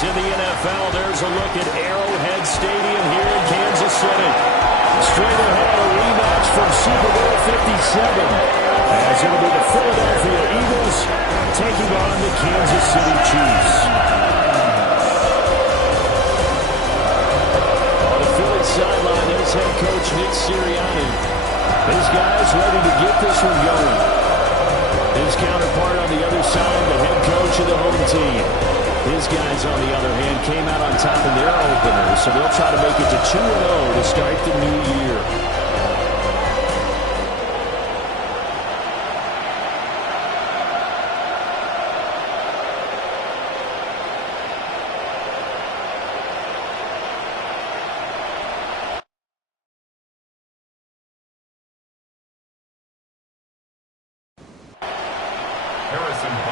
games in the NFL. There's a look at Arrowhead Stadium here in Kansas City. Straight ahead, a rematch from Super Bowl 57. As it'll be the Philadelphia Eagles taking on the Kansas City Chiefs. On the Philly sideline, there's head coach Nick Sirianni. His guys ready to get this one going. His counterpart on the other side, the head coach of the home team. His guys, on the other hand, came out on top in their opener, so they'll try to make it to 2-0 to start the new year.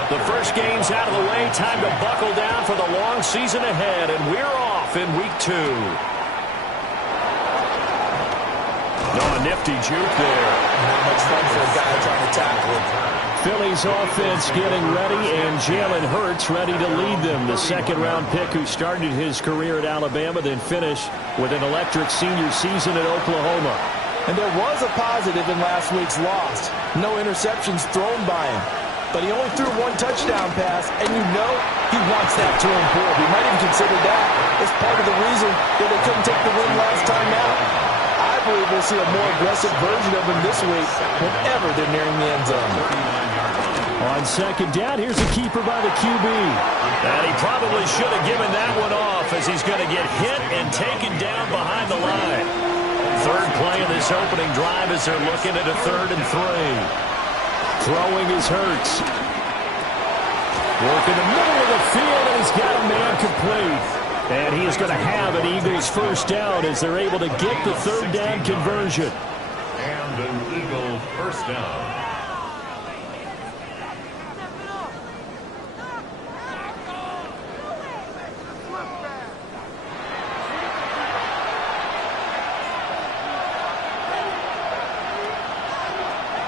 The first game's out of the way. Time to buckle down for the long season ahead, and we're off in week 2. A nifty juke there. Not much fun for a guy trying to tackle him. Philly's offense getting ready, and Jalen Hurts ready to lead them. The second-round pick who started his career at Alabama, then finished with an electric senior season at Oklahoma. And there was a positive in last week's loss. No interceptions thrown by him. But he only threw one touchdown pass, and you know he wants that to improve. He might even consider that as part of the reason that they couldn't take the win last time out. I believe we'll see a more aggressive version of him this week whenever they're nearing the end zone. On second down, here's a keeper by the QB. And he probably should have given that one off as he's going to get hit and taken down behind the line. Third play of this opening drive as they're looking at a 3rd and 3. Throwing is Hurts. Work in the middle of the field, and he's got a man complete. And he is going to have an Eagles first down as they're able to get the 3rd down conversion. And an Eagle first down.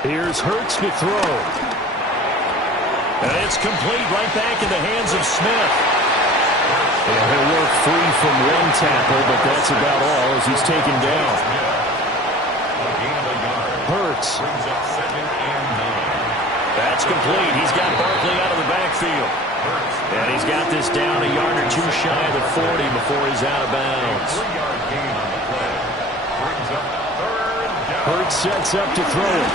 Here's Hurts to throw. And it's complete right back in the hands of Smith. And he'll work free from one tackle, but that's about all as he's taken down. Hurts. That's complete. He's got Barkley out of the backfield. And he's got this down a yard or two shy of the 40 before he's out of bounds. Hurts sets up to throw it.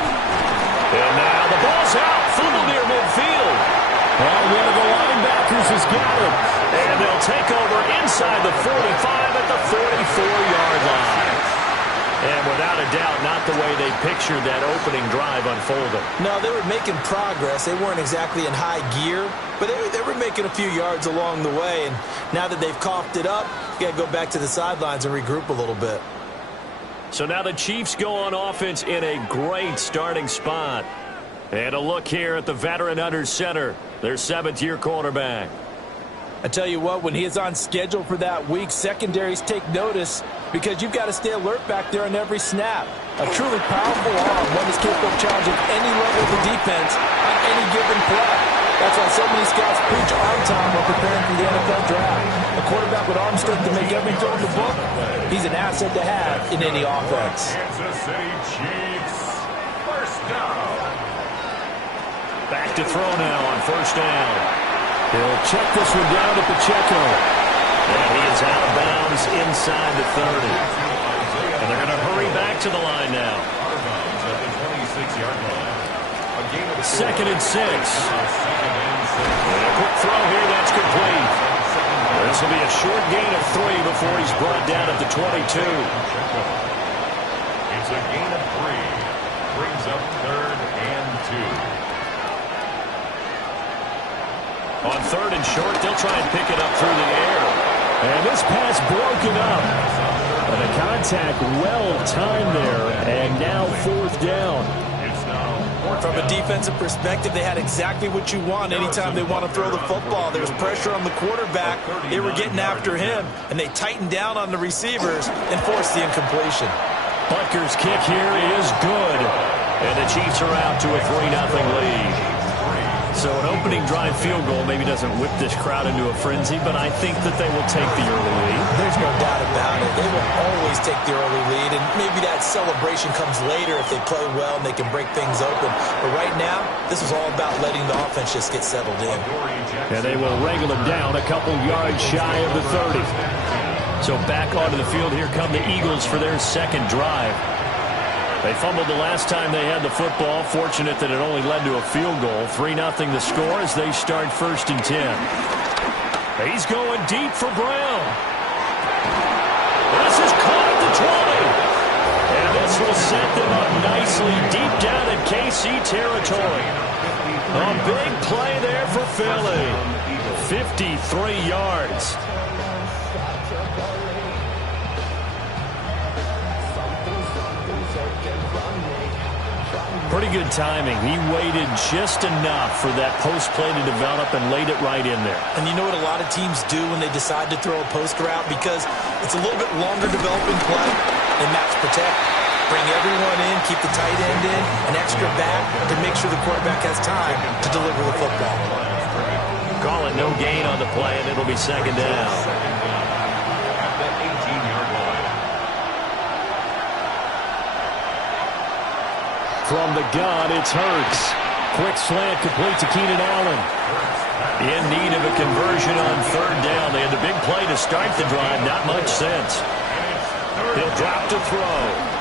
And now the ball's out. Fumble near midfield. And one of the linebackers has got it. And they'll take over inside the 45 at the 44-yard line. And without a doubt, not the way they pictured that opening drive unfolding. No, they were making progress. They weren't exactly in high gear, but they were making a few yards along the way. And now that they've coughed it up, you got to go back to the sidelines and regroup a little bit. So now the Chiefs go on offense in a great starting spot. And a look here at the veteran under center, their 7th-year quarterback. I tell you what, when he is on schedule for that week, secondaries take notice because you've got to stay alert back there on every snap. A truly powerful arm, one that's capable of challenging any level of the defense on any given play. That's why so many scouts preach arm time while preparing for the NFL draft. A quarterback with arm strength to make every throw in the book, he's an asset to have in any offense. Kansas City Chiefs, first down. Back to throw now on first down. He'll check this one down to Pacheco. And he is out of bounds inside the 30. And they're going to hurry back to the line now. At the 26-yard line. 2nd and 6. And a quick throw here, that's complete. This will be a short gain of 3 before he's brought down at the 22. It's a gain of 3. Brings up 3rd and 2. On 3rd and short, they'll try and pick it up through the air. And this pass broken up. And the contact well-timed there. And now 4th down. From a defensive perspective, they had exactly what you want anytime they want to throw the football. There's pressure on the quarterback. They were getting after him, and they tightened down on the receivers and forced the incompletion. Butker's kick here is good. And the Chiefs are out to a 3-0 lead. So an opening drive field goal maybe doesn't whip this crowd into a frenzy, but I think that they will take the early lead. There's no doubt about it. They will always take the early lead, and maybe that celebration comes later if they play well and they can break things open. But right now, this is all about letting the offense just get settled in. And they will wrangle them down a couple yards shy of the 30. So back onto the field, here come the Eagles for their second drive. They fumbled the last time they had the football. Fortunate that it only led to a field goal. 3-0 the score as they start 1st and 10. He's going deep for Brown. This is caught at the 20. And this will set them up nicely deep down in KC territory. A big play there for Philly. 53 yards. Pretty good timing. He waited just enough for that post play to develop and laid it right in there. And you know what a lot of teams do when they decide to throw a post route? Because it's a little bit longer developing play. They match protect, bring everyone in, keep the tight end in, an extra back to make sure the quarterback has time to deliver the football. Call it no gain on the play, and it'll be 2nd down. From the gun, it's Hurts. Quick slant complete to Keenan Allen. In need of a conversion on 3rd down. They had the big play to start the drive. Not much sense. He'll drop to throw.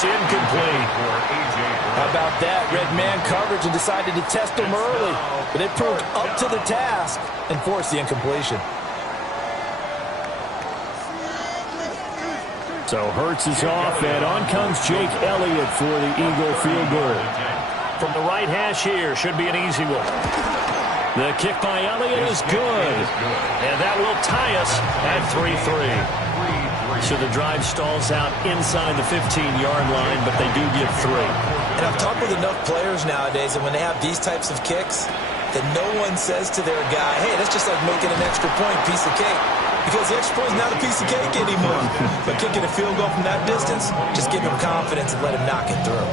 it's incomplete. How about that? Red man coverage and decided to test him early. But they proved up to the task and forced the incompletion. So Hurts is off, and on comes Jake Elliott for the Eagle field goal. From the right hash here, should be an easy one. The kick by Elliott is good. And that will tie us at 3-3. So the drive stalls out inside the 15-yard line, but they do get 3. And I've talked with enough players nowadays, and when they have these types of kicks, that no one says to their guy, hey, that's just like making an extra point, piece of cake. Because the extra point is not a piece of cake anymore. But kicking a field goal from that distance, just give him confidence and let him knock it through.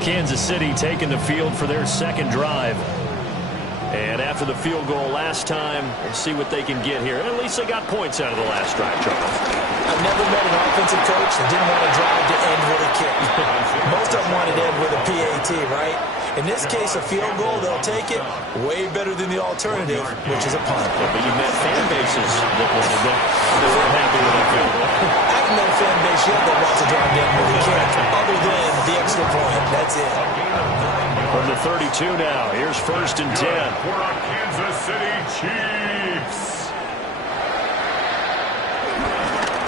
Kansas City taking the field for their second drive. And after the field goal last time, we'll see what they can get here. And at least they got points out of the last drive, Charles. I've never met an offensive coach that didn't want to drive to end with a kick. Most of them wanted to end with a PAT, right? In this case, a field goal, they'll take it way better than the alternative, which is a punt. Yeah, but you met fan bases that they weren't happy with that field goal. I haven't met a fan base yet that wants to drive to end with a kick, other than the extra point. That's it. From the 32 now, here's 1st and 10. For our Kansas City Chiefs.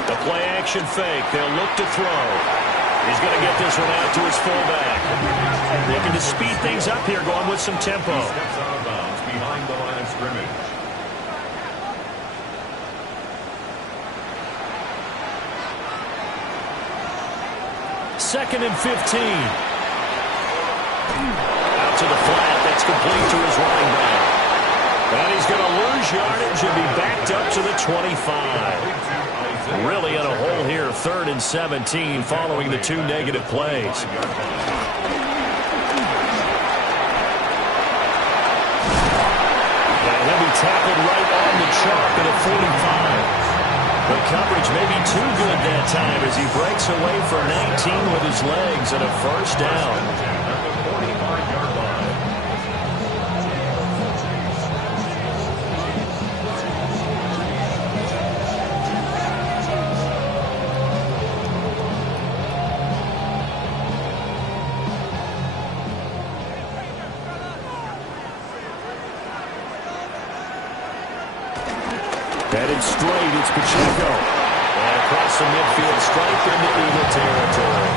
The play action fake. They'll look to throw. He's going to get this one out to his fullback. Looking to speed things up here, going with some tempo. Steps out of bounds behind the line of scrimmage. Second and 15. Out to the flat. That's complete to his running back. And he's going to lose yardage and be backed up to the 25. Really in a hole here, 3rd and 17, following the 2 negative plays. And he'll be tackled right on the chalk at a 45. The coverage may be too good that time as he breaks away for 19 with his legs and a 1st down. Headed straight, it's Pacheco. And across the midfield stripe into Eagle territory.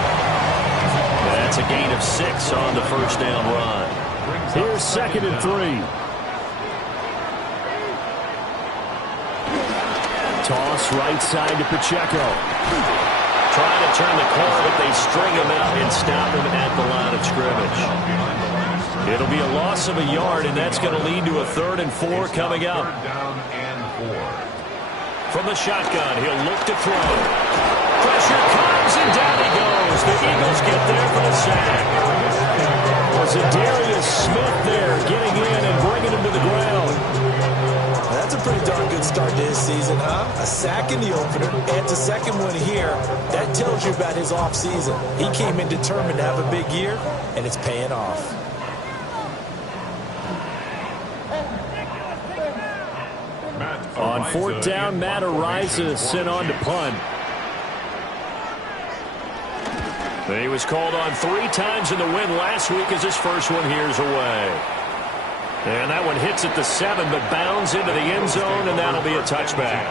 That's a gain of 6 on the 1st down run. Here's 2nd and 3. Toss right side to Pacheco. Trying to turn the corner, but they string him out and stop him at the line of scrimmage. It'll be a loss of a yard, and that's going to lead to a 3rd and 4 coming up. From the shotgun, he'll look to throw. Pressure comes, and down he goes. The Eagles get there for the sack. Was it Darius Smith there getting in and bringing him to the ground? That's a pretty darn good start to his season, huh? A sack in the opener, and a second one here. That tells you about his offseason. He came in determined to have a big year, and it's paying off. On 4th down, Matt Araiza sent on to punt. He was called on 3 times in the win last week as his first one here's away. And that one hits at the 7, but bounds into the end zone, and that'll be a touchback.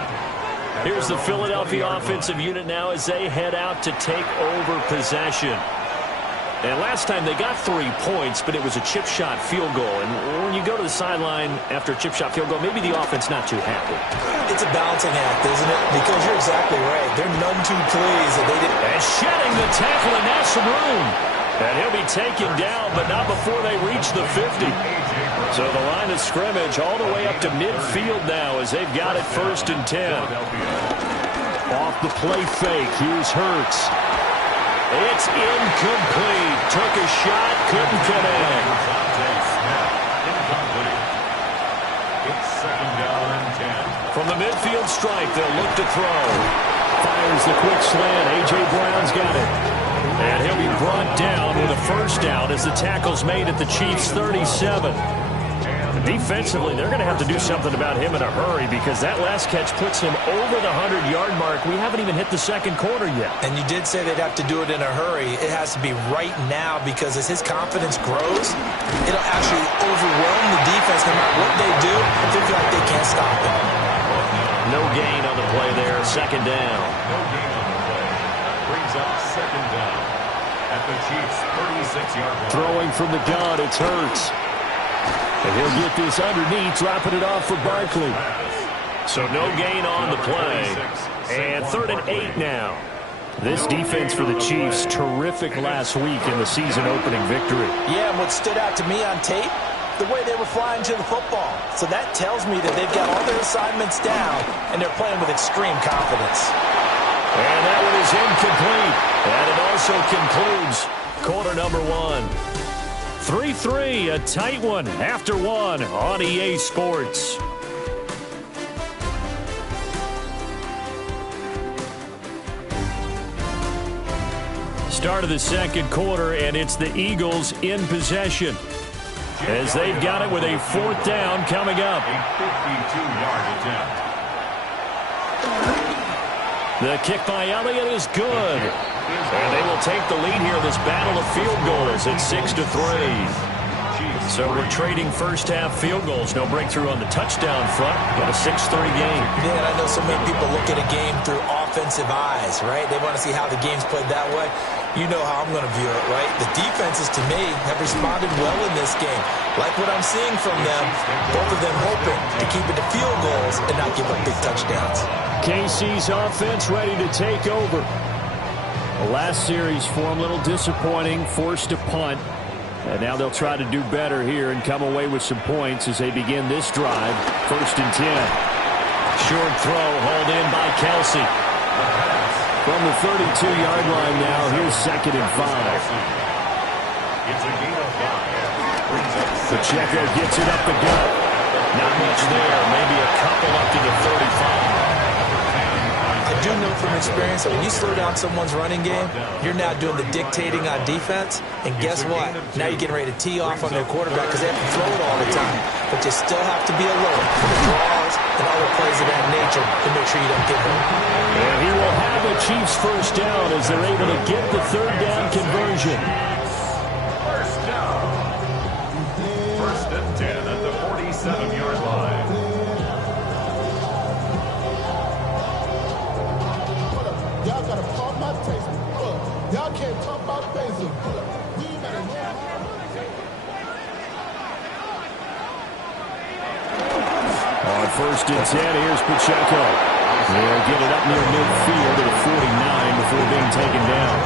Here's the Philadelphia offensive unit now as they head out to take over possession. And last time they got 3 points, but it was a chip shot field goal. And when you go to the sideline after a chip shot field goal, maybe the offense not too happy. It's a balancing act, isn't it? Because you're exactly right. They're none too pleased that they didn't. And shedding the tackle, and now some room. And he'll be taken down, but not before they reach the 50. So the line of scrimmage all the way up to midfield now as they've got it 1st and 10. Off the play fake, here's Hurts. It's incomplete. Took a shot, couldn't connect. It's 2nd down and 10. From the midfield stripe, they'll look to throw. Fires the quick slant. A.J. Brown's got it. And he'll be brought down with a 1st down as the tackle's made at the Chiefs' 37. Defensively, they're going to have to do something about him in a hurry because that last catch puts him over the 100-yard mark. We haven't even hit the second quarter yet. And you did say they'd have to do it in a hurry. It has to be right now because as his confidence grows, it'll actually overwhelm the defense. No matter what they do, they feel like they can't stop him. No gain on the play there. Second down. No gain on the play. Brings up second down at the Chiefs' 36-yard line. Throwing from the gun, it's Hurts. And he'll get this underneath, dropping it off for Barkley. So no gain on the play. And 3rd and 8 now. This defense for the Chiefs, terrific last week in the season-opening victory. Yeah, and what stood out to me on tape, the way they were flying to the football. So that tells me that they've got all their assignments down, and they're playing with extreme confidence. And that one is incomplete. And it also concludes quarter number 1. 3-3, a tight one after 1 on EA Sports. Start of the second quarter, and it's the Eagles in possession as they've got it with a 4th down coming up. A 52-yard attempt. The kick by Elliott is good. And they will take the lead here in this battle of field goals at 6-3. So we're trading first-half field goals. No breakthrough on the touchdown front, but a 6-3 game. Yeah, and I know so many people look at a game through offensive eyes, right? They want to see how the game's played that way. You know how I'm going to view it, right? The defenses, to me, have responded well in this game. Like what I'm seeing from them, both of them hoping to keep it to field goals and not give up big touchdowns. KC's offense ready to take over. The last series for them, a little disappointing, forced to punt. And now they'll try to do better here and come away with some points as they begin this drive. 1st and 10. Short throw hauled in by Kelsey. From the 32-yard line now, here's 2nd and 5. It's a gain of 5. Pacheco gets it up the gut. Not much there, maybe a couple up to the 35. I do know from experience that when you slow down someone's running game, you're now doing the dictating on defense. And guess what? Now you're getting ready to tee off on their quarterback because they have to throw it all the time. But you still have to be alert for the draws and other plays of that nature to make sure you don't get hurt. And he will have the Chiefs first down as they're able to get the 3rd down conversion. First down. 1st and 10 at the 47-yard line. Y'all gotta pump my taste. Y'all can't talk about basic. We better know. On 1st and 10, here's Pacheco. They'll get it up near midfield at a 49 before being taken down.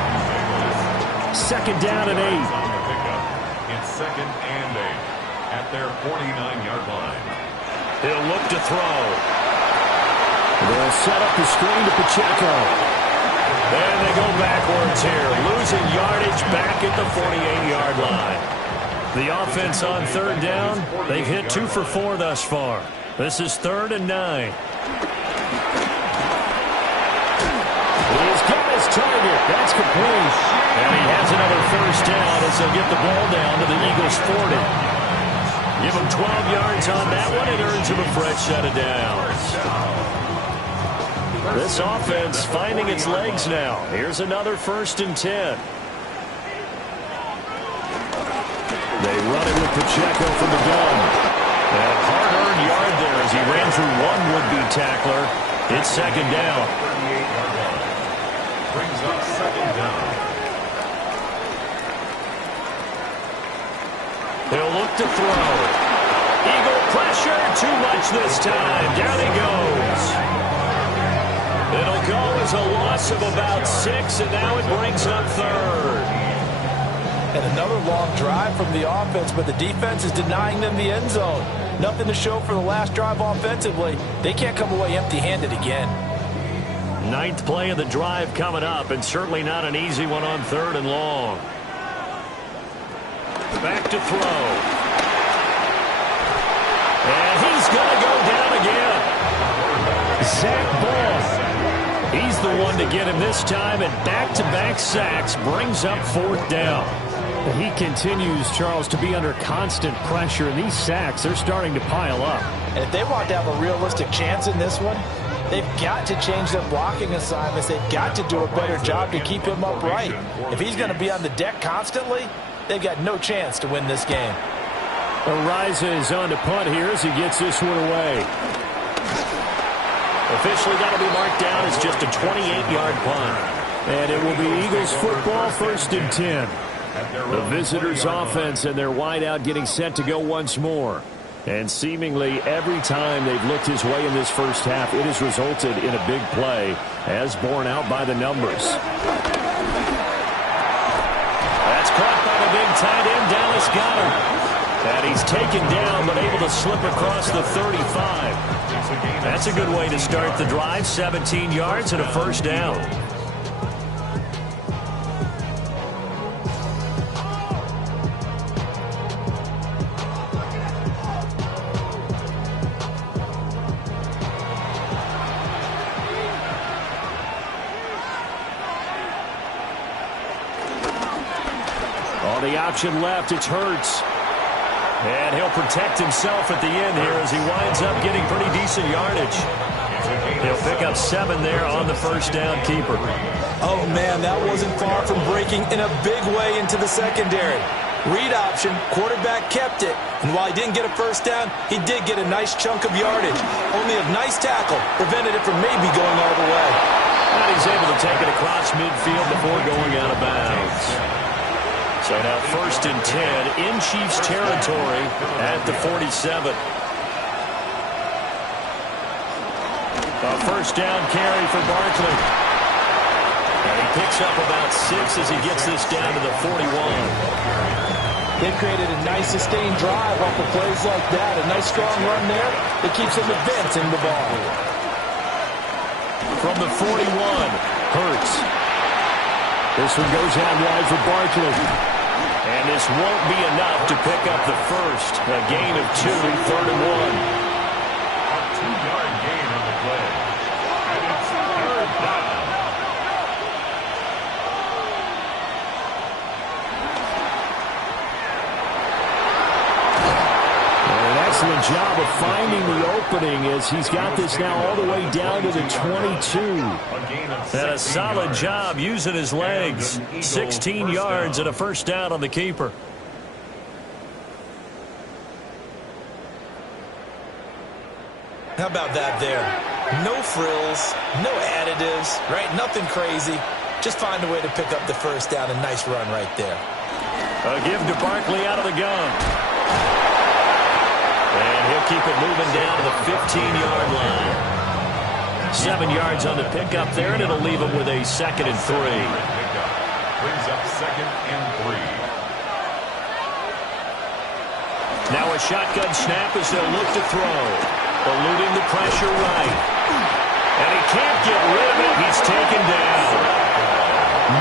2nd down and 8. It's 2nd and 8 at their 49-yard line. He'll look to throw. They'll set up the screen to Pacheco. And they go backwards here, losing yardage back at the 48-yard line. The offense on 3rd down, they've hit 2 for 4 thus far. This is 3rd and 9. He's got his target. That's complete. And he has another first down as they'll get the ball down to the Eagles' 40. Give him 12 yards on that one. It earns him a fresh set of downs. This offense finding its legs now. Here's another 1st and 10. They run it with Pacheco from the gun. And hard-earned yard there as he ran through one would-be tackler. It's 2nd down. 38-yard line. Brings up 2nd down. He'll look to throw. Eagle pressure. Too much this time. Down he goes. It'll go as a loss of about 6, and now it brings up 3rd. And another long drive from the offense, but the defense is denying them the end zone. Nothing to show for the last drive offensively. They can't come away empty-handed again. 9th play of the drive coming up, and certainly not an easy one on 3rd and long. Back to throw. And he's going to go down again. Zach Ball. He's the one to get him this time, and back-to-back sacks brings up 4th down. He continues, Charles, to be under constant pressure, and these sacks are starting to pile up. And if they want to have a realistic chance in this one, they've got to change their blocking assignments. They've got to do a better job to keep him upright. If he's going to be on the deck constantly, they've got no chance to win this game. Ariza is on to punt here as he gets this one away. Officially got to be marked down as just a 28-yard punt. And it will be Eagles football, 1st and 10. The visitors' offense and their wideout getting set to go once more. And seemingly every time they've looked his way in this first half, it has resulted in a big play, as borne out by the numbers. That's caught by the big tight end, Dallas Goedert. And he's taken down, but able to slip across the 35. That's a good way to start the drive, 17 yards and a first down. On the option left, it's Hurts. And he'll protect himself at the end here as he winds up getting pretty decent yardage. He'll pick up 7 there on the first down keeper. Oh, man, that wasn't far from breaking in a big way into the secondary. Read option, quarterback kept it. And while he didn't get a first down, he did get a nice chunk of yardage. Only a nice tackle prevented it from maybe going all the way. And he's able to take it across midfield before going out of bounds. So now 1st and 10 in Chiefs territory at the 47. A first down carry for Barkley. And he picks up about 6 as he gets this down to the 41. They've created a nice sustained drive off of plays like that. A nice strong run there that keeps them advancing the ball. From the 41, Hurts. This one goes out wide for Barkley. And this won't be enough to pick up the first. A gain of 2, 3rd and 1. A 2-yard gain on the play. And it's 3rd down. An excellent job of finding the opening as he's got this now all the way down to the 22. And a solid job using his legs. 16 yards and a first down on the keeper. How about that there? No frills, no additives, right? Nothing crazy. Just find a way to pick up the first down. A nice run right there. A give to Barkley out of the gun. And he'll keep it moving down to the 15-yard line. 7 yards on the pickup there, and it'll leave him with a 2nd and 3. Brings up 2nd and 3. Now a shotgun snap as they'll look to throw. Eluding the pressure right. And he can't get rid of it. He's taken down.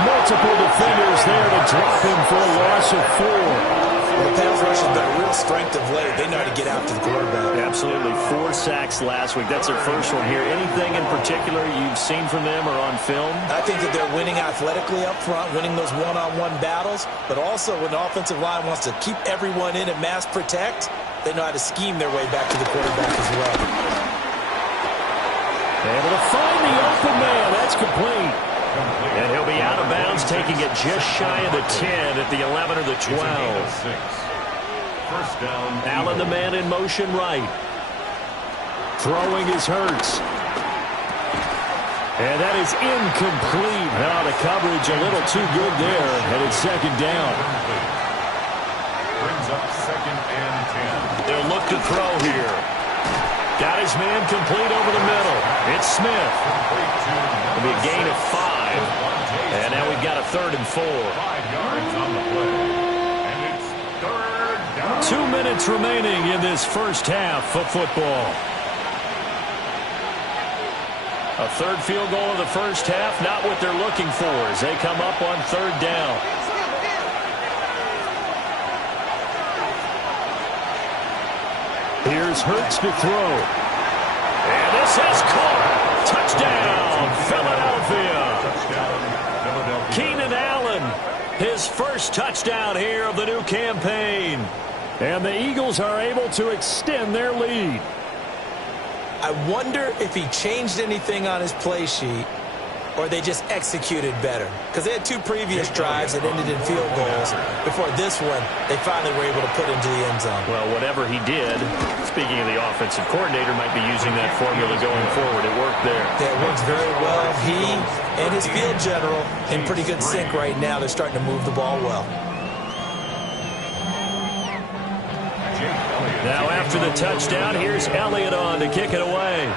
Multiple defenders there to drop him for a loss of 4. Well, the pass rush has been a real strength of late. They know how to get after the quarterback. Absolutely. 4 sacks last week. That's their first one here. Anything in particular you've seen from them or on film? I think that they're winning athletically up front, winning those one-on-one battles, but also when the offensive line wants to keep everyone in and mass protect, they know how to scheme their way back to the quarterback as well. Able to find the open man. That's complete. And he'll be out of bounds, taking it just shy of the 10 at the 11 or the 12. First down. Allen, the man in motion right. Throwing his Hurts. And that is incomplete. Now the coverage a little too good there, and it's 2nd down. Brings up 2nd and 10. They'll look to throw here. Got his man complete over the middle. It's Smith. It'll be a gain of 5. And now we've got a 3rd and 4. 5 yards on the play. And it's 3rd down. 2 minutes remaining in this first half of football. A 3rd field goal in the first half, not what they're looking for as they come up on 3rd down. Here's Hurts to throw. And this is caught. Touchdown, Philadelphia. Touchdown, Philadelphia. Keenan Allen his first touchdown here of the new campaign. And the Eagles are able to extend their lead. I wonder if he changed anything on his play sheet or they just executed better. Because they had 2 previous drives that ended in field goals. Before this one, they finally were able to put into the end zone. Well, whatever he did, speaking of the offensive coordinator, might be using that formula going forward. It worked there. Yeah, it works very well. He and his field general in pretty good sync right now. They're starting to move the ball well. Now after the touchdown, here's Elliott on to kick it away.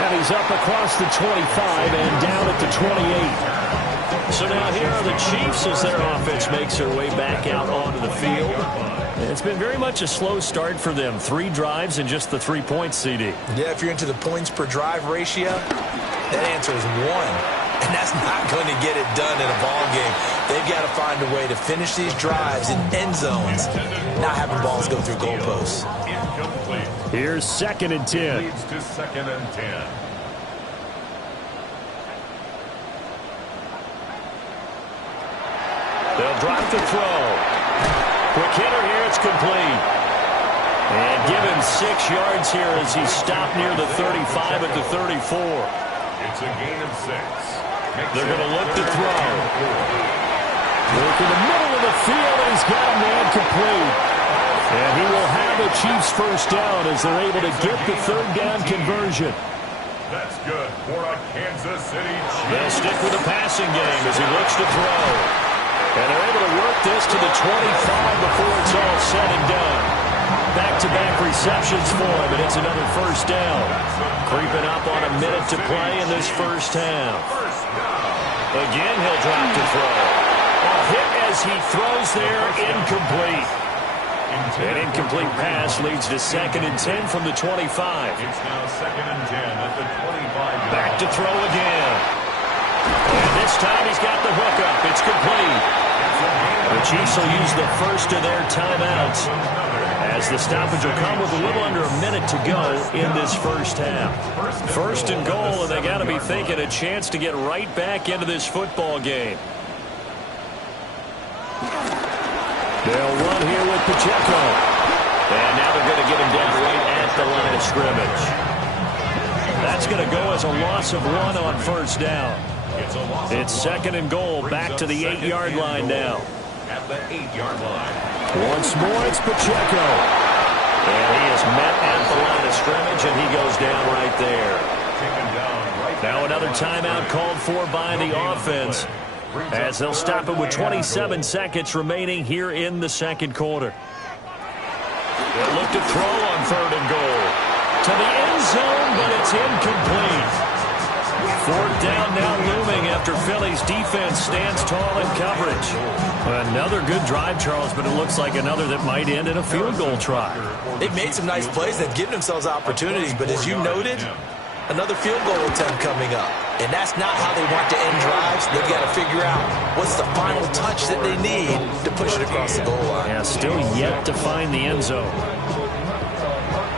And he's up across the 25 and down at the 28. So now here are the Chiefs as their offense makes their way back out onto the field. It's been very much a slow start for them. 3 drives and just the 3 points, CD. Yeah, if you're into the points per drive ratio, that answer is 1. And that's not going to get it done in a ball game. They've got to find a way to finish these drives in end zones, not having balls go through goalposts. Here's 2nd and 10. Leads to 2nd and 10. They'll drive to throw. Quick hitter here, it's complete. And give him 6 yards here as he's stopped near the 35 at the 34. It's a gain of 6. They're going to look to throw. Look in the middle of the field, and he's got a man complete. And he will have the Chiefs first down as they're able to get the 3rd down conversion. That's good for a Kansas City Chiefs. They'll stick with the passing game as he looks to throw. And they're able to work this to the 25 before it's all said and done. Back-to-back receptions for him, and it's another first down. Creeping up on a minute to play in this first half. Again, he'll drop to throw. A hit as he throws there, incomplete. An incomplete pass leads to 2nd and 10 from the 25. It's now 2nd and 10 at the 25. Back to throw again. And this time he's got the hook up. It's complete. The Chiefs will use the first of their timeouts, as the stoppage will come with a little under a minute to go in this first half. 1st and goal, and they got to be thinking a chance to get right back into this football game. They'll run here with Pacheco. And now they're going to get him down right at the line of scrimmage. That's going to go as a loss of 1 on first down. It's 2nd and goal, back to the 8-yard line now. At the 8-yard line. Once more, it's Pacheco. And he is met at the line of scrimmage, and he goes down right there. Now another timeout called for by the offense, as they'll stop it with 27 seconds remaining here in the 2nd quarter. They'll look to throw on 3rd and goal. To the end zone, but it's incomplete. 4th down now looming after Philly's defense stands tall in coverage. Another good drive, Charles, but it looks like another that might end in a field goal try. They've made some nice plays. They've given themselves opportunities, but as you noted, another field goal attempt coming up. And that's not how they want to end drives. They've got to figure out what's the final touch that they need to push it across the goal line. Yeah, still yet to find the end zone.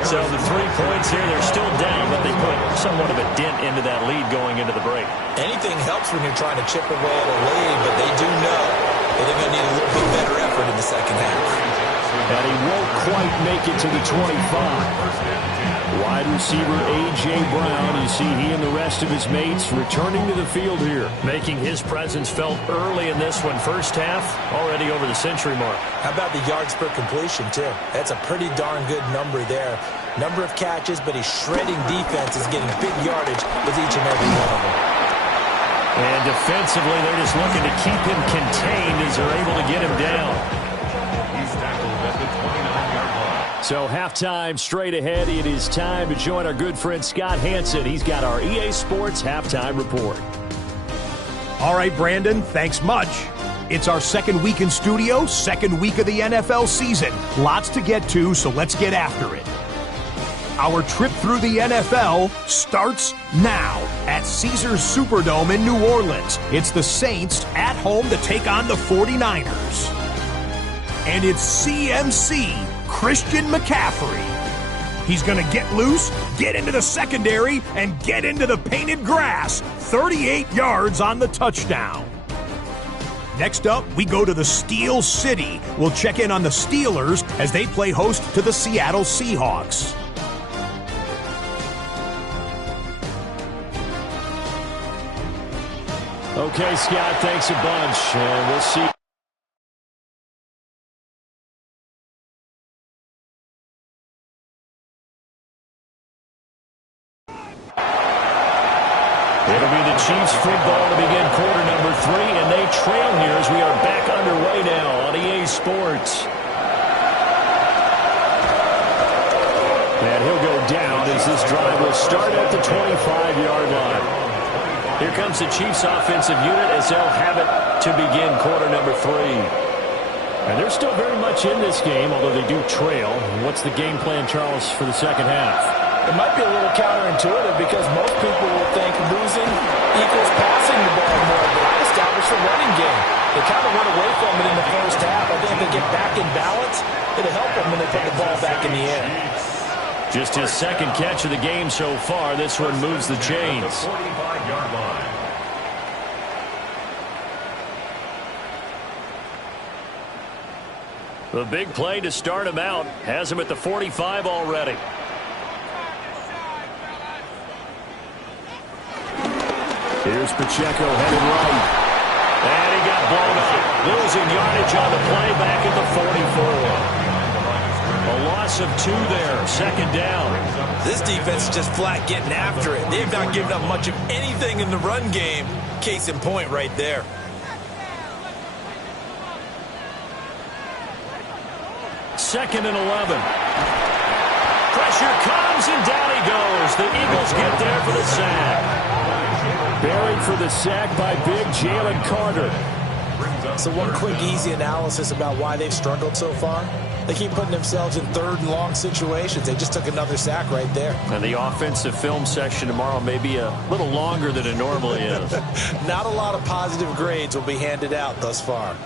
So the 3 points here, they're still down, but they put somewhat of a dent into that lead going into the break. Anything helps when you're trying to chip away at a lead, but they do know that they're going to need a little bit better effort in the second half. And he won't quite make it to the 25. Wide receiver A.J. Brown, you see he and the rest of his mates returning to the field here, making his presence felt early in this one. First half, already over the century mark. How about the yards per completion, too? That's a pretty darn good number there. Number of catches, but he's shredding defense, is getting big yardage with each and every one of them. And defensively, they're just looking to keep him contained as they're able to get him down. He's tackled at the 29-yard line. So halftime straight ahead. It is time to join our good friend Scott Hanson. He's got our EA Sports halftime report. All right, Brandon, thanks much. It's our 2nd week in studio, 2nd week of the NFL season. Lots to get to, so let's get after it. Our trip through the NFL starts now at Caesars Superdome in New Orleans. It's the Saints at home to take on the 49ers. And it's CMC, Christian McCaffrey, He's going to get loose, get into the secondary, and get into the painted grass. 38 yards on the touchdown. Next up, we go to the Steel City. We'll check in on the Steelers as they play host to the Seattle Seahawks. Okay, Scott, thanks a bunch, and we'll see. It'll be the Chiefs football to begin quarter number 3, and they trail here as we are back underway now on EA Sports. And he'll go down as this drive will start at the 25-yard line. Here comes the Chiefs offensive unit as they'll have it to begin quarter number 3. And they're still very much in this game, although they do trail. What's the game plan, Charles, for the second half? It might be a little counterintuitive because most people will think losing equals passing the ball more, but I established a running game. They kind of went away from it in the first half. I think if they get back in balance, it'll help them when they put the ball back in the air. Just his second catch of the game so far. This one moves the chains. 45-yard line. The big play to start him out has him at the 45 already. Here's Pacheco headed right. And he got blown up. Losing yardage on the play back at the 44. A loss of 2 there. Second down. This defense is just flat getting after it. They've not given up much of anything in the run game. Case in point right there. Second and 11. Pressure comes and down he goes. The Eagles get there for the sack. Buried for the sack by big Jalen Carter. So one quick, easy analysis about why they've struggled so far. They keep putting themselves in third and long situations. They just took another sack right there. And the offensive film section tomorrow may be a little longer than it normally is. Not a lot of positive grades will be handed out thus far.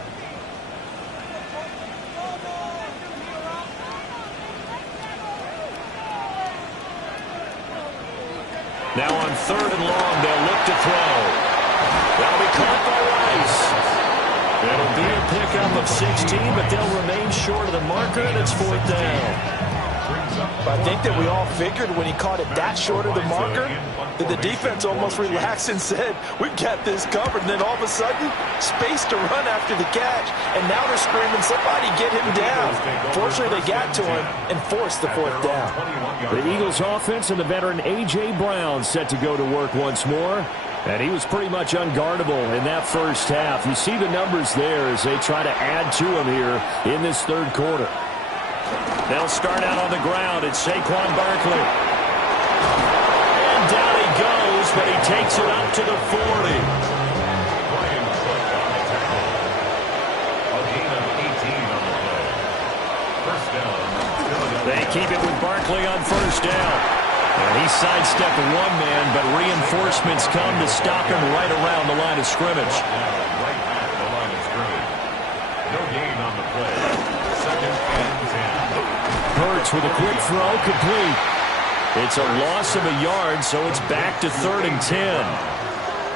Now on third and long, they'll look to throw. That'll be caught by Rice. It'll be a pickup of 16, but they'll remain short of the marker, and it's fourth down. I think that we all figured when he caught it that short of the marker that the defense almost relaxed and said, we've got this covered. And then all of a sudden, space to run after the catch. And now they're screaming, somebody get him down. Fortunately, they got to him and forced the fourth down. The Eagles offense and the veteran A.J. Brown set to go to work once more. And he was pretty much unguardable in that first half. You see the numbers there as they try to add to him here in this third quarter. They'll start out on the ground. It's Saquon Barkley. And down he goes, but he takes it up to the 40. They keep it with Barkley on first down. And he sidestepped one man, but reinforcements come to stop him right around the line of scrimmage. Right at the line of scrimmage. No gain on the play. Second and 10. Hurts with a quick throw, complete. It's a loss of a yard, so it's back to 3rd and 10.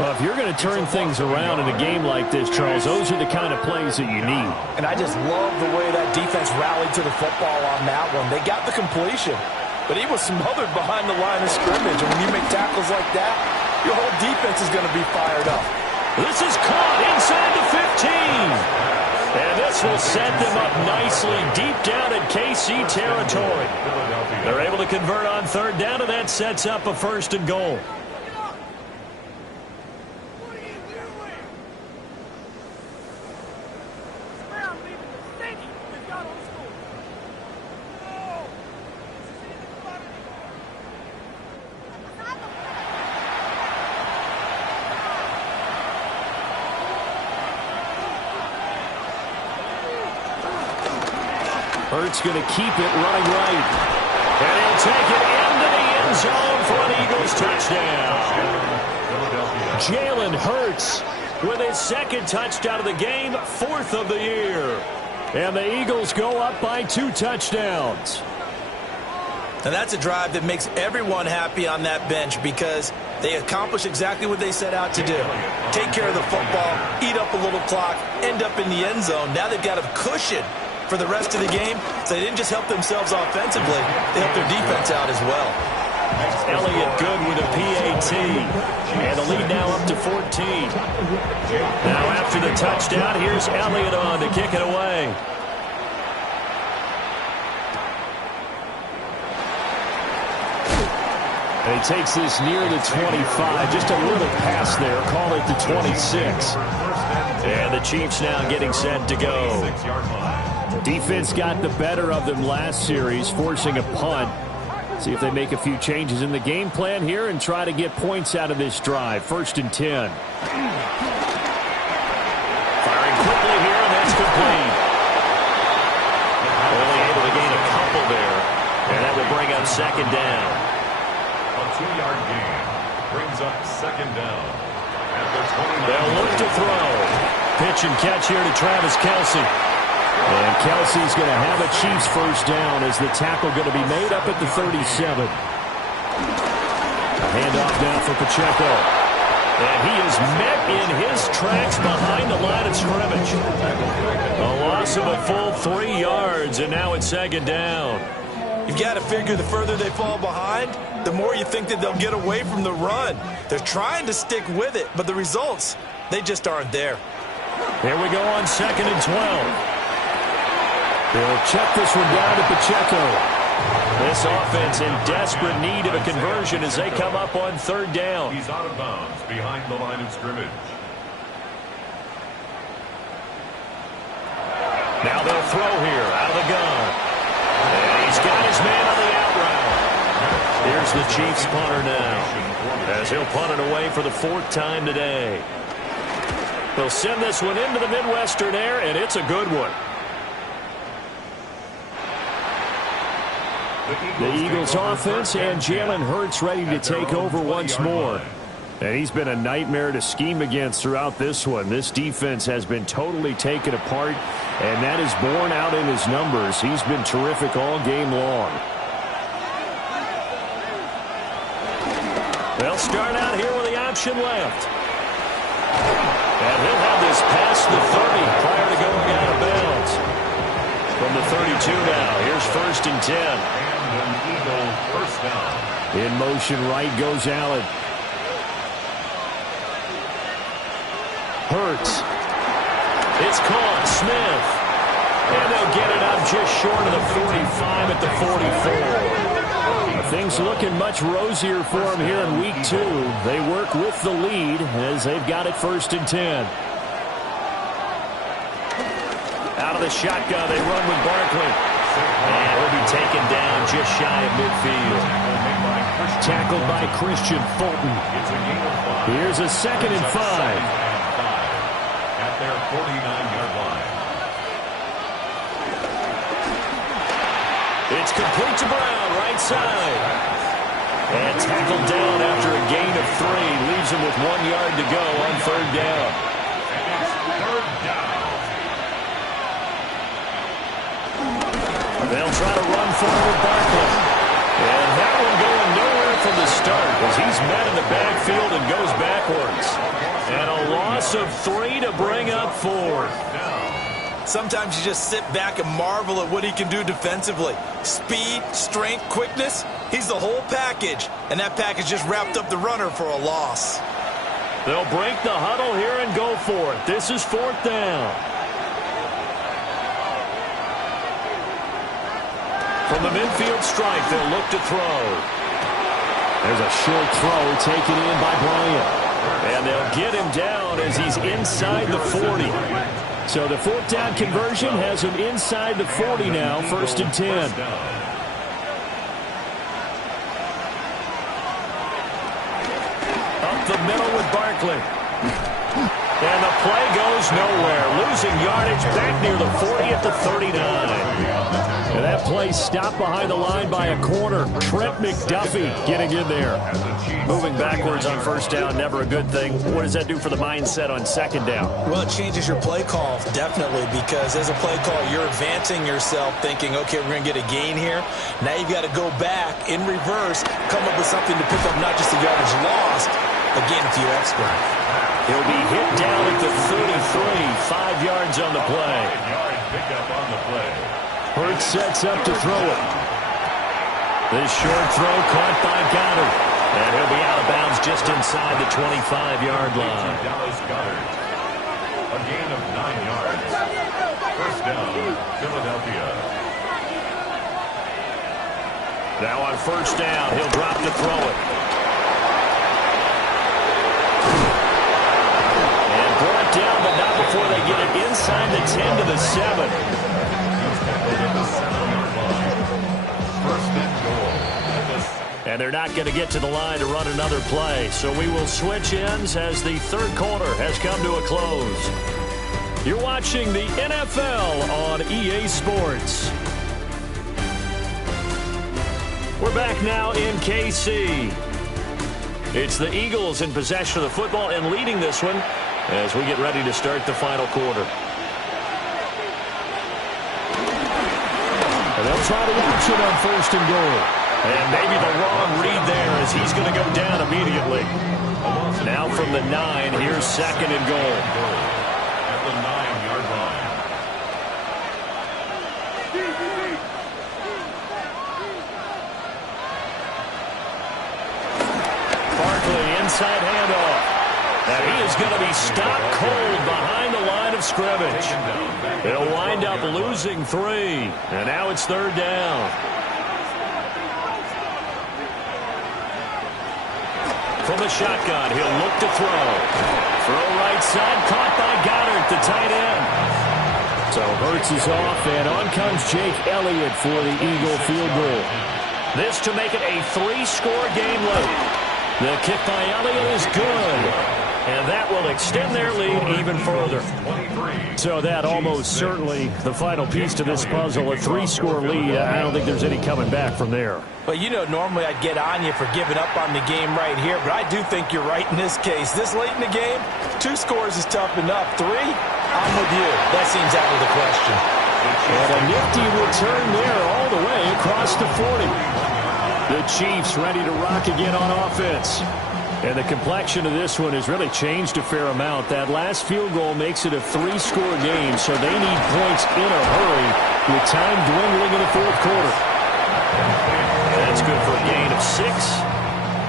Well, if you're going to turn things around in a game like this, Charles, those are the kind of plays that you need. And I just love the way that defense rallied to the football on that one. They got the completion, but he was smothered behind the line of scrimmage. And when you make tackles like that, your whole defense is going to be fired up. This is caught inside the 15. And this will set them up nicely deep down in KC territory. They're able to convert on third down, and that sets up a 1st and goal. Hurts going to keep it running right. And he'll take it into the end zone for an Eagles touchdown. Jalen Hurts with his 2nd touchdown of the game, 4th of the year. And the Eagles go up by 2 touchdowns. And that's a drive that makes everyone happy on that bench because they accomplish exactly what they set out to do. Take care of the football, eat up a little clock, end up in the end zone. Now they've got a cushion for the rest of the game, so they didn't just help themselves offensively, they helped their defense out as well. Elliott good with a PAT. And the lead now up to 14. Now after the touchdown, here's Elliott on to kick it away. And he takes this near the 25. Just a little pass there. Call it the 26. And the Chiefs now getting set to go. Defense got the better of them last series, forcing a punt. See if they make a few changes in the game plan here and try to get points out of this drive. 1st and 10. Firing quickly here, and that's complete. Only able to gain a couple there. And that will bring up 2nd down. A 2-yard gain brings up 2nd down. At the 29. They'll look to throw. Pitch and catch here to Travis Kelce. And Kelsey's going to have a Chiefs 1st down as the tackle going to be made up at the 37. A handoff now for Pacheco. And he is met in his tracks behind the line of scrimmage. A loss of a full 3 yards, and now it's 2nd down. You've got to figure the further they fall behind, the more you think that they'll get away from the run. They're trying to stick with it, but the results, they just aren't there. Here we go on 2nd and 12. They'll check this one down to Pacheco. This offense in desperate need of a conversion as they come up on 3rd down. He's out of bounds behind the line of scrimmage. Now they'll throw here out of the gun. And he's got his man on the out route. Here's the Chiefs punter now as he'll punt it away for the 4th time today. They'll send this one into the Midwestern air, and it's a good one. The Eagles offense and Jalen Hurts ready to take over once more. And he's been a nightmare to scheme against throughout this one. This defense has been totally taken apart, and that is borne out in his numbers. He's been terrific all game long. They'll start out here with the option left. And he'll have this past the 30 prior to going out of bounds. From the 32 now, here's 1st and 10. An Eagle 1st down. In motion, right goes Allen. Hurts. It's caught. Smith. And they'll get it up just short of the 45 at the 44. Things looking much rosier for them here in week 2. They work with the lead as they've got it 1st and 10. Out of the shotgun, they run with Barkley. And he'll be taken down just shy of midfield. Tackled by Christian Fulton. Here's a 2nd and 5. At their 49-yard line. It's complete to Brown, right side. And tackled down after a gain of 3. Leaves him with 1 yard to go on 3rd down. And it's 3rd down. They'll try to run forward with Barkley. And that one going nowhere from the start as he's met in the backfield and goes backwards. And a loss of 3 to bring up 4. Sometimes you just sit back and marvel at what he can do defensively. Speed, strength, quickness, he's the whole package. And that package just wrapped up the runner for a loss. They'll break the huddle here and go for it. This is 4th down. From the midfield stripe, they'll look to throw. There's a short throw taken in by Bryant. And they'll get him down as he's inside the 40. So the 4th down conversion has him inside the 40 now, 1st and 10. Up the middle with Barkley. And the play goes nowhere. Losing yardage back near the 40 at the 39. And that play stopped behind the line by a corner. Trent McDuffie getting in there. Moving backwards on first down, never a good thing. What does that do for the mindset on second down? Well, it changes your play call, definitely, because as a play call, you're advancing yourself thinking, okay, we're going to get a gain here. Now you've got to go back in reverse, come up with something to pick up not just the yardage lost, but gain a few extra. He'll be hit down at the 33, 5 yards on the play. 5-yard pickup on the play. Hurts sets up to throw it. This short throw caught by Goddard. And he'll be out of bounds just inside the 25-yard line. Dallas Goedert. A gain of 9 yards. First down, Philadelphia. Now on first down, he'll drop to throw it. And brought down, but not before they get it inside the 10 to the 7. And they're not going to get to the line to run another play. So we will switch ends as the third quarter has come to a close. You're watching the NFL on EA Sports. We're back now in KC. It's the Eagles in possession of the football and leading this one as we get ready to start the final quarter. And they'll try to option on first and goal. And maybe the wrong read there as he's going to go down immediately. Now from the 9, here's second and goal. At the 9-yard line. Barkley inside handoff. And he is going to be stopped cold behind the line of scrimmage. They'll wind up losing 3. And now it's third down. From the shotgun, he'll look to throw. Throw right side, caught by Goddard, the tight end. So Hurts is off, and on comes Jake Elliott for the Eagle field goal. This to make it a 3-score game late. The kick by Elliott is good, and that will extend their lead even further. So that almost certainly the final piece to this puzzle, a 3-score lead. I don't think there's any coming back from there. But, you know, normally I'd get on you for giving up on the game right here, but I do think you're right in this case. This late in the game, 2 scores is tough enough. 3, I'm with you. That seems out of the question. And a nifty return there all the way across the 40. The Chiefs ready to rock again on offense. And the complexion of this one has really changed a fair amount. That last field goal makes it a 3-score game, so they need points in a hurry with time dwindling in the fourth quarter. That's good for a gain of 6,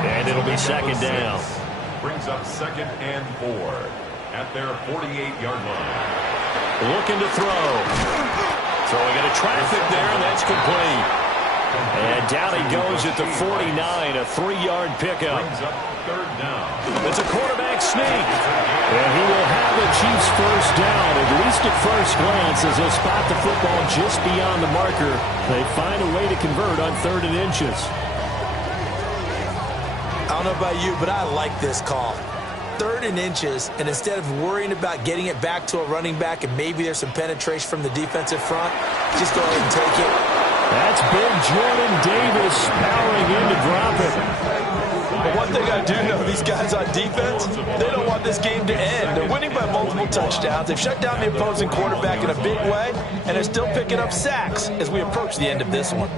and it'll be second down. Brings up second and 4 at their 48-yard line. Looking to throw. Throwing into traffic there, and that's complete. And down he goes at the 49, a 3-yard pickup. Brings up third down. It's a quarterback sneak. And he will have the Chiefs first down, at least at first glance, as they'll spot the football just beyond the marker. They find a way to convert on 3rd and inches. I don't know about you, but I like this call. 3rd and inches, and instead of worrying about getting it back to a running back and maybe there's some penetration from the defensive front, just go ahead and take it. That's big Jordan Davis powering in to drop it. But one thing I do know, these guys on defense, they don't want this game to end. They're winning by multiple touchdowns. They've shut down the opposing quarterback in a big way, and they're still picking up sacks as we approach the end of this one.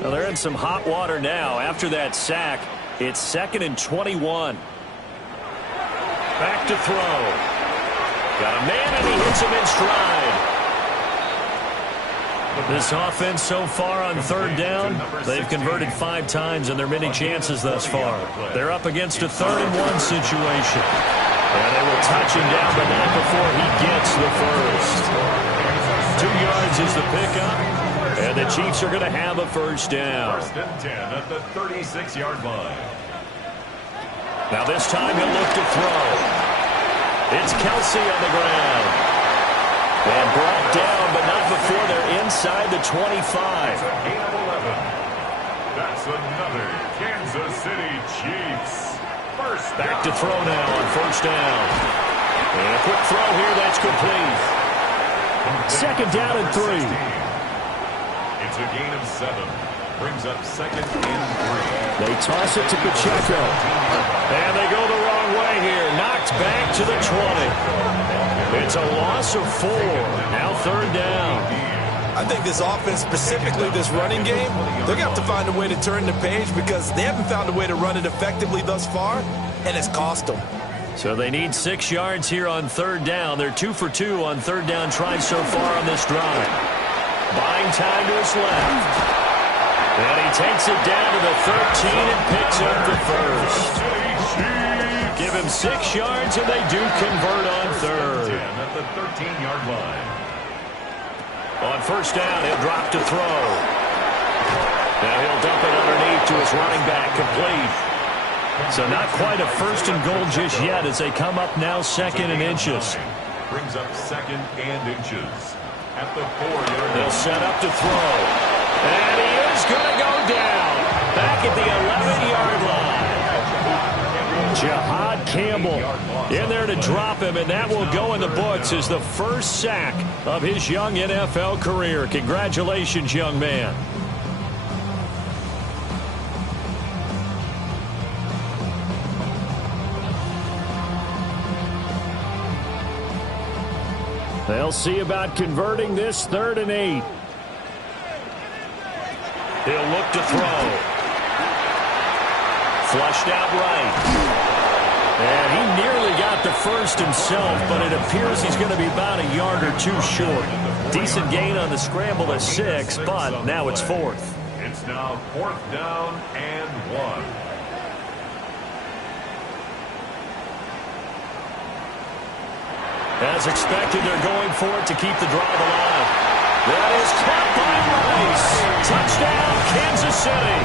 Well, they're in some hot water now. After that sack, it's 2nd and 21. Back to throw. Got a man, and he hits him in stride. This offense so far on 3rd down, they've converted 5 times in their many chances thus far. They're up against a 3rd and 1 situation. And they will touch him down, but not before he gets the first. 2 yards is the pickup, and the Chiefs are going to have a first down. 1st and 10 at the 36-yard line. Now this time he'll look to throw. It's Kelsey on the ground. And brought down, but not before they're inside the 25. Gain of 11. That's another Kansas City Chiefs. First back to throw now on first down. And a quick throw here, that's complete. 2nd down and 3. It's a gain of 7. Brings up 2nd and 3. They toss it to Pacheco. And they go the wrong way here. Knocked back to the 20. It's a loss of 4. Now 3rd down. I think this offense, specifically this running game, they're going to have to find a way to turn the page because they haven't found a way to run it effectively thus far, and it's cost them. So they need 6 yards here on 3rd down. They're 2 for 2 on 3rd down tries so far on this drive. Buying time to his left. And he takes it down to the 13 and picks up the first. Give him 6 yards, and they do convert on 3rd. At the 13-yard line. On 1st down, he'll drop to throw. Now he'll dump it underneath to his running back, complete. So not quite a 1st and goal just yet as they come up now 2nd and inches. Brings up 2nd and inches. At the 4-yard line. They'll set up to throw. And he is going to go down. Back at the 11-yard line. Jahad Campbell in there to drop him, and that will go in the books as the first sack of his young NFL career. Congratulations, young man. They'll see about converting this 3rd and 8. He'll look to throw. Flushed out right. And he nearly got the first himself, but it appears he's going to be about a yard or 2 short. Decent gain on the scramble at 6, but now it's 4th. It's now 4th down and 1. As expected, they're going for it to keep the drive alive. That is caught by Rice. Touchdown, Kansas City.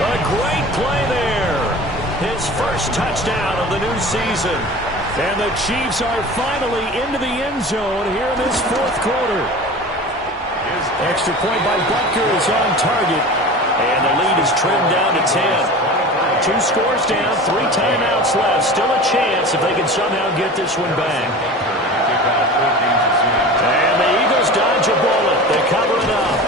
A great play there. His first touchdown of the new season. And the Chiefs are finally into the end zone here in this 4th quarter. Extra point by Butker is on target. And the lead is trimmed down to 10. 2 scores down, 3 timeouts left. Still a chance if they can somehow get this one back. And the Eagles dodge a bullet. They cover it up.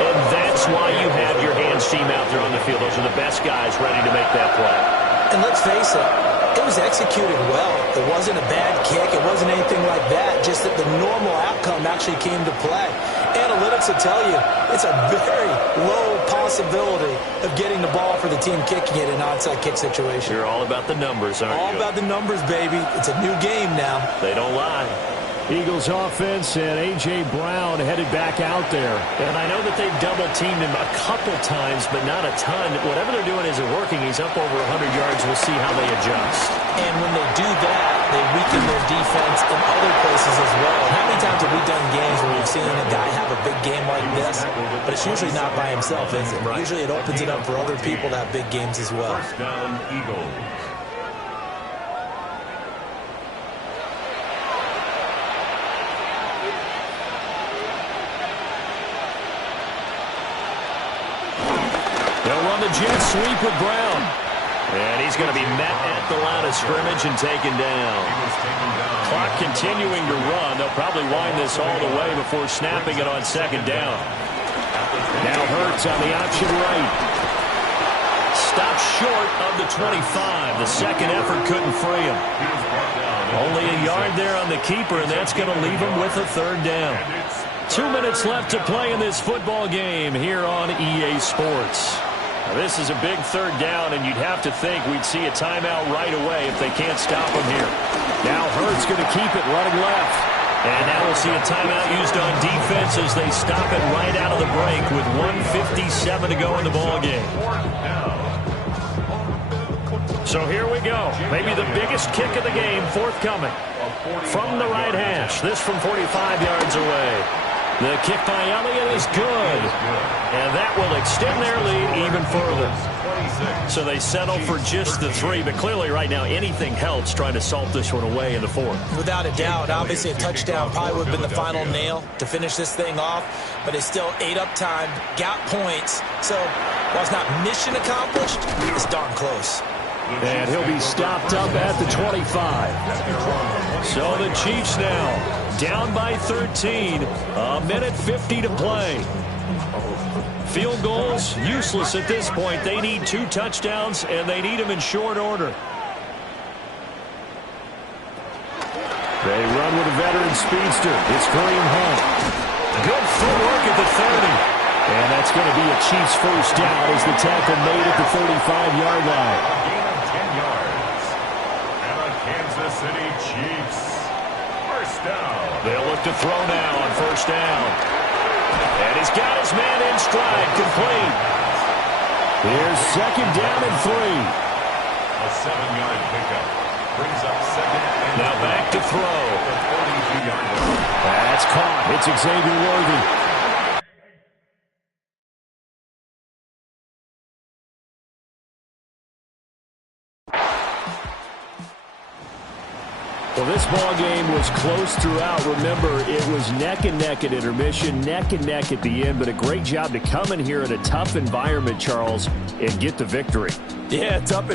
And that's why you have your hands team out there on the field. Those are the best guys ready to make that play. And let's face it, it was executed well. It wasn't a bad kick. It wasn't anything like that. Just that the normal outcome actually came to play. Analytics will tell you it's a very low possibility of getting the ball for the team kicking it in an onside kick situation. You're all about the numbers, aren't you? All about the numbers, baby. It's a new game now. They don't lie. Eagles offense and A.J. Brown headed back out there. And I know that they've double-teamed him a couple times, but not a ton. Whatever they're doing isn't working. He's up over 100 yards. We'll see how they adjust. And when they do that, they weaken their defense in other places as well. How many times have we done games where we've seen a guy have a big game like this, but it's usually not by himself, is it? Right. Usually it opens it up for other people to have big games as well. 1st down, Eagles. They'll run the jet sweep with Brown. And he's going to be met at the line of scrimmage and taken down. Clock continuing to run. They'll probably wind this all the way before snapping it on 2nd down. Now Hurts on the option right. Stopped short of the 25. The second effort couldn't free him. Only a yard there on the keeper, and that's going to leave him with a 3rd down. 2 minutes left to play in this football game here on EA Sports. Now, this is a big 3rd down, and you'd have to think we'd see a timeout right away if they can't stop him here. Now Hurts going to keep it running left. And now we'll see a timeout used on defense as they stop it right out of the break with 1:57 to go in the ballgame. So here we go. Maybe the biggest kick of the game forthcoming. From the right hash. This from 45 yards away. The kick by Elliott is good. And that will extend their lead even further. So they settle for just the 3. But clearly right now anything helps trying to salt this one away in the 4th. Without a doubt. Obviously a touchdown probably would have been the final nail to finish this thing off. But it's still ate up time. Got points. So while it's not mission accomplished, it's darn close. And he'll be stopped up at the 25. So the Chiefs now down by 13. A minute 50 to play. Field goals, useless at this point. They need 2 touchdowns, and they need them in short order. They run with a veteran speedster. It's Kareem Hunt. Good footwork at the 30. And that's going to be a Chiefs first down as the tackle made at the 35-yard line. A gain of 10 yards. And the Kansas City Chiefs. First down. They'll look to throw now on first down. And he's got his man in stride, complete. Here's second down and 3. A 7-yard pickup. Brings up second. Now back to throw. The 42-yard line. That's caught. It's Xavier Worthy. Well, this ball game was close throughout. Remember, it was neck and neck at intermission, neck and neck at the end, but a great job to come in here in a tough environment, Charles, and get the victory. Yeah, tough